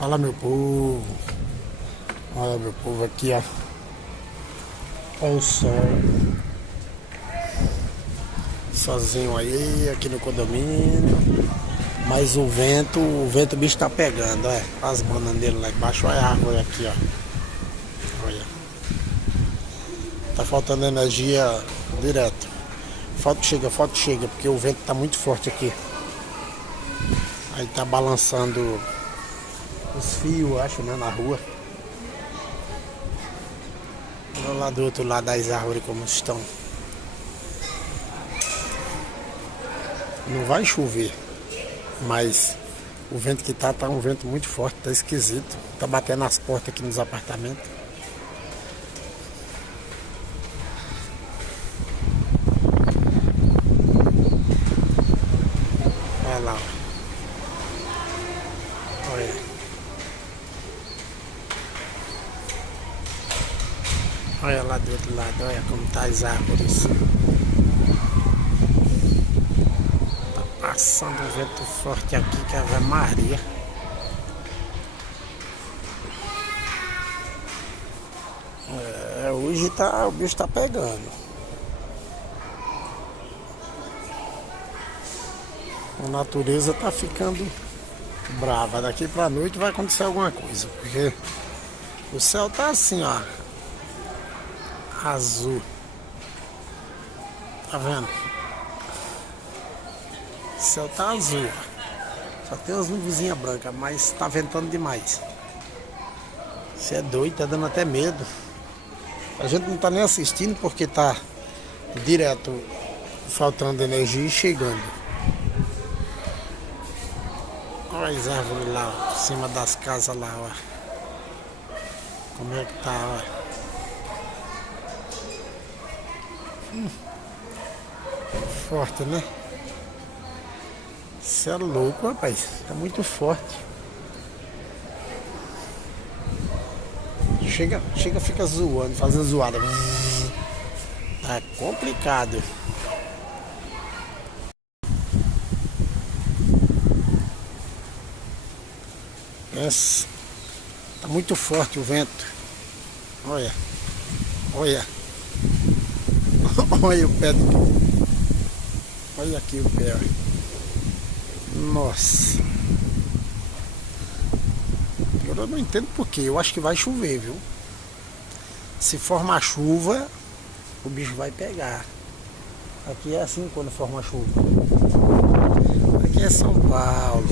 Fala, meu povo. Olha, meu povo, aqui, ó. Olha o sol. Sozinho aí, aqui no condomínio. Mas o bicho tá pegando, olha. As bananeiras lá embaixo, olha a árvore aqui, ó. Olha. Tá faltando energia direto. Foto chega, porque o vento tá muito forte aqui. Aí tá balançando os fios, acho, né, na rua. Olha lá do outro lado das árvores como estão. Não vai chover, mas o vento que tá um vento muito forte, tá esquisito. Tá batendo nas portas aqui nos apartamentos. Olha lá, ó. Olha. Olha lá do outro lado, olha como tá as árvores. Tá passando um vento forte aqui que é Ave Maria. Hoje o bicho tá pegando. A natureza tá ficando brava. Daqui pra noite vai acontecer alguma coisa, porque o céu tá assim, ó, azul. Tá vendo? O céu tá azul. Só tem umas nuvenzinhas brancas, mas tá ventando demais. Você é doido, tá dando até medo. A gente não tá nem assistindo porque tá direto faltando energia e chegando. Olha as árvores lá, ó, em cima das casas lá, ó. Como é que tá, ó. Forte, né? Isso é louco, rapaz. Tá muito forte. Chega, fica zoando, fazendo zoada. Tá complicado. Nossa, tá muito forte o vento. Olha, olha. Olha o pé do... Olha aqui o pé. Nossa. Eu não entendo porquê. Eu acho que vai chover, viu? Se formar chuva, o bicho vai pegar. Aqui é assim quando forma chuva. Aqui é São Paulo.